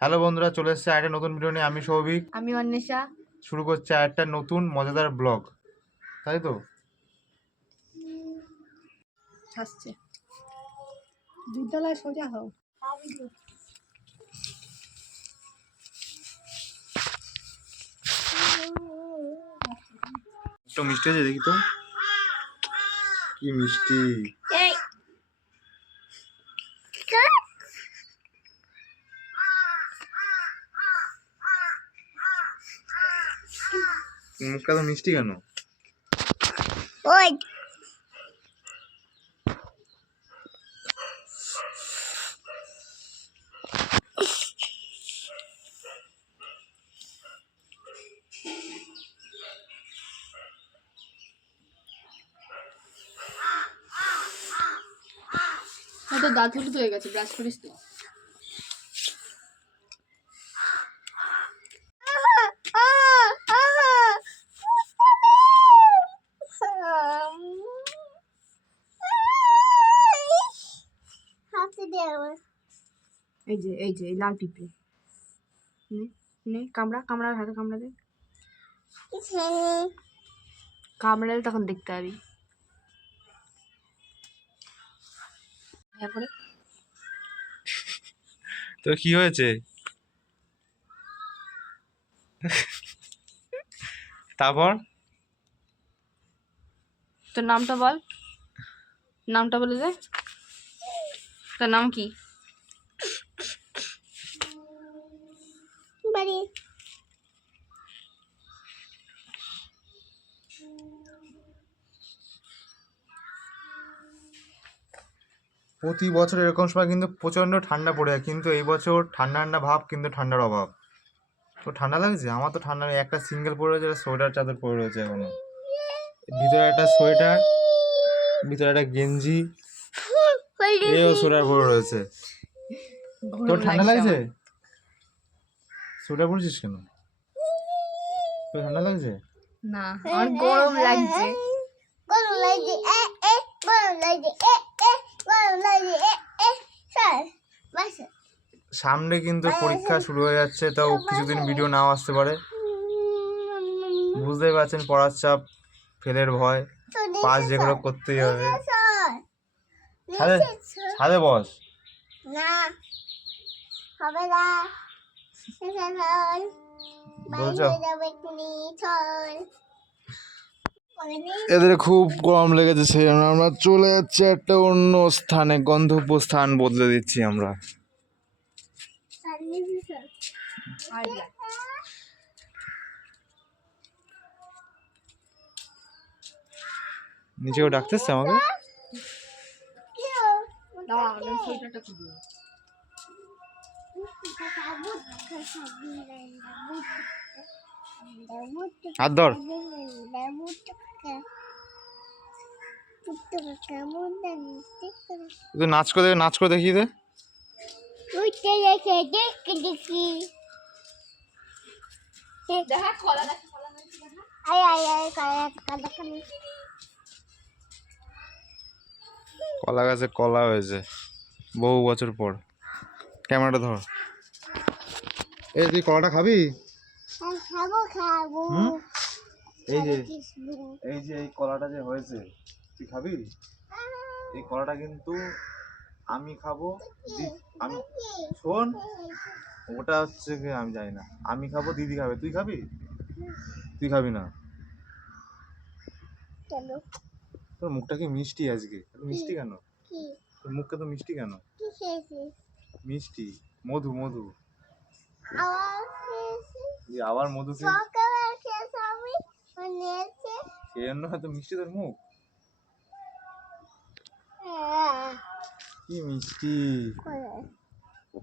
Hello বন্ধুরা, চলে এসেছে একটা নতুন ভিডিও নিয়ে। আমি সৌভিক, আমি অন্বেষা। শুরু করছে একটা নতুন মজাদার ব্লগ, তাই তো? হাসছে। বিদ্যালয় সোজা হও। একটু মিষ্টি আছে, দেখি তো কি মিষ্টি। মুখটা তো মিষ্টি কেন? ওই তো দাঁত হলুদ হয়ে গেছে, ব্রাশ করিস তো। এই যে এই লাল পিঁপড়ে নে কামড়ার হাতে কামড়া দে। কামড়ালে তখন দেখতে পাবি। তো কি হয়েছে? তারপর তোর নামটা বল, নামটা বলে দে। তোর নাম কি? বাড়ি প্রতি বছর এরকম সময় কিন্তু প্রচণ্ড ঠান্ডা পড়ে যায়, কিন্তু এই বছর ঠান্ডা ঠান্ডা ভাব, কিন্তু ঠান্ডার অভাব। তো ঠান্ডা লাগছে? আমার তো ঠান্ডা নেই, একটা সিঙ্গেল পরে রয়েছে, সোয়েটার চাদর পরে রয়েছে এখনো। ভিতরে একটা সোয়েটার, ভিতরে একটা গেঞ্জি, এও সোয়েটার পরে রয়েছে। তোর ঠান্ডা লাগছে? সোয়েটার পরেছিস কেন? তোর ঠান্ডা লাগছে? না, আমার গরম লাগছে। গরম লাগছে গরম লাগছে গরম লাগছে বাস। সামনে কিন্তু পরীক্ষা শুরু হয়ে যাচ্ছে, তাও কিছুদিন ভিডিও নাও আসতে পারে। বুঝতেই পারছেন, পড়ার চাপ, ফেলের ভয়, পাস যেগুলো করতেই হবে। ছাদে ছাদে বস না, হবে না। বলছো এদের এদের খুব গরম লেগেছে, সেই জন্য আমরা চলে যাচ্ছি একটা অন্য স্থানে, গন্তব্য স্থান বদলে দিচ্ছি আমরা। নিচেও ডাকতেছে আমাকে। হাত ধর। তুই নাচ করে দেখিয়ে দে। দেখি কলা গাছে কলা হয়েছে বহু বছর পর। ক্যামেরাটা ধর। এই তুই কলাটা খাবি? খাবো হুম, এই যে এই কলাটা যে হয়েছে, তুই খাবি? এই কলাটা কিন্তু আমি খাবো। আমি শোন, ওটা হচ্ছে কি আমি জানি না। আমি খাবো, দিদি খাবে, তুই খাবি? তুই খাবি না? তোর মুখটা কি মিষ্টি আজকে? মিষ্টি কেন? তোর মুখটা তো মিষ্টি কেন? মিষ্টি, মধু মধু। আবার মধু খেয়ে সেই জন্য হয়তো মিষ্টি তোর মুখ। কি মিষ্টি,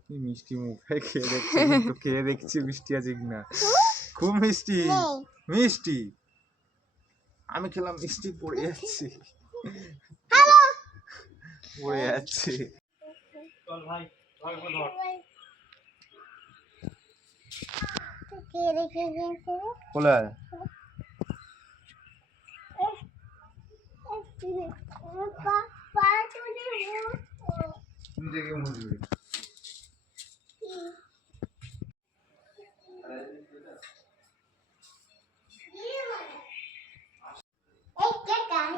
কি মিষ্টি মুখ। খেয়ে দেখছি মিষ্টি আছে কিনা। খুব মিষ্টি, মিষ্টি। আমি খেলাম, মিষ্টি পড়ে যাচ্ছে, পড়ে যাচ্ছে। চল ভাই, কোলে আয়। পা তুলে নিজেকে মুছবি। এই কে কান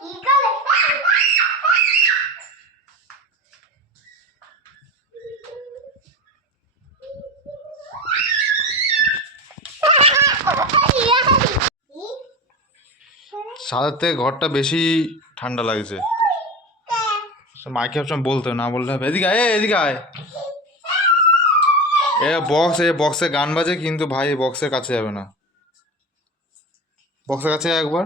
কি করে ছাদের থেকে ঘরটা বেশি ঠান্ডা লাগছে। মাইকে সবসময় বলতে হয়, না বললে হবে। এদিকে আয়, এদিকে আয়। বক্সে গান বাজে, কিন্তু ভাই বক্সের কাছে যাবে না। বক্সের কাছে আয় একবার।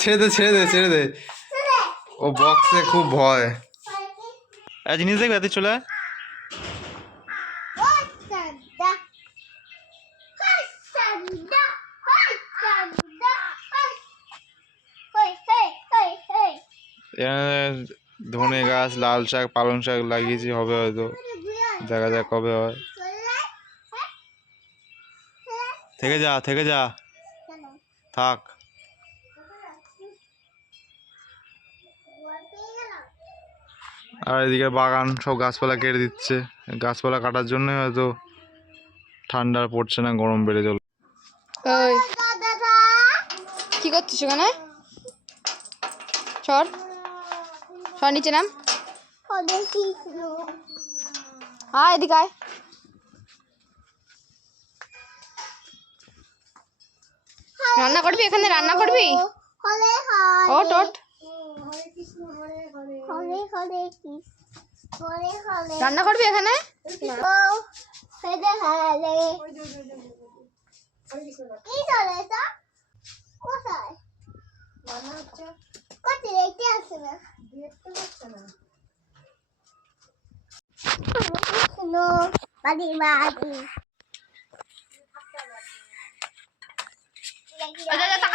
ছেড়ে দে, ছেড়ে দে, ছেড়ে দে। ও বক্সে খুব ভয়। জিনিস দেখবে, এত চলে আয়। ধনে গাছ, লাল শাক, পালং শাক লাগিয়েছি, হবে হয়তো, দেখা যাক কবে হয়। থেকে যা, থেকে যা, থাক। আর এদিকে বাগান সব গাছপালা কেটে দিচ্ছে। গাছপালা কাটার জন্য হয়তো ঠান্ডা পড়ছে না, গরম বেড়ে চলে। ওই কি করছিস ওখানে? সর সর, নিচে নাম। আয় এদিকে আয়। রান্না করবি এখানে? রান্না করবি? ওট ওট, রান্না করবি এখানে? বাদি বাদি যা যা,